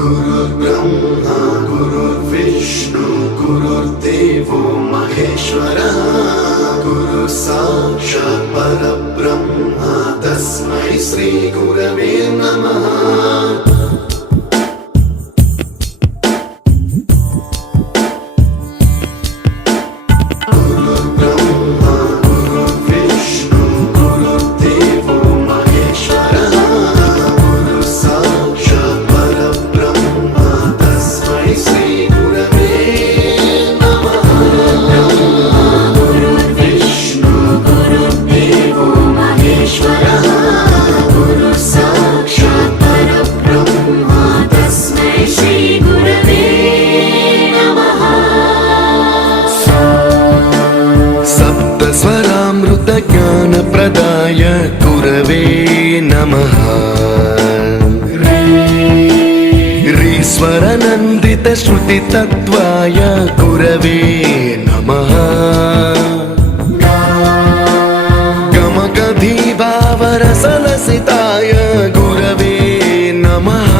गुरुर्ब्रह्मा गुरुर्विष्णु गुरुर्देवो महेश्वरः गुरु साक्षात् परब्रह्म तस्मै श्री गुरवे नमः। ज्ञानप्रदाय गुरवे नमः। ह्रीश्वरनन्दितश्रुतितत्त्वाय गुरवे नमः। गमगधीभावरसलसिताय गुरवे नमः।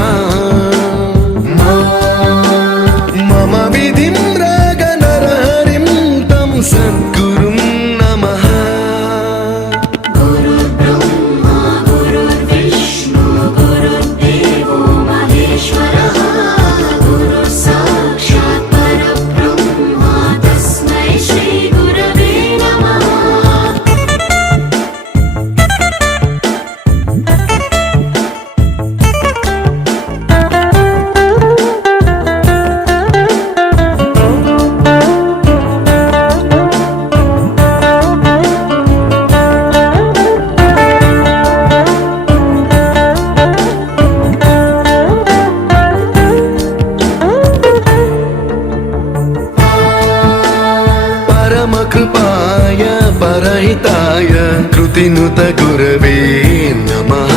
मम विधिं रागनरहरिं तं सद्गुरुं नमः। परमकृपाय परहिताय कृतिनुत गुरवे नमः।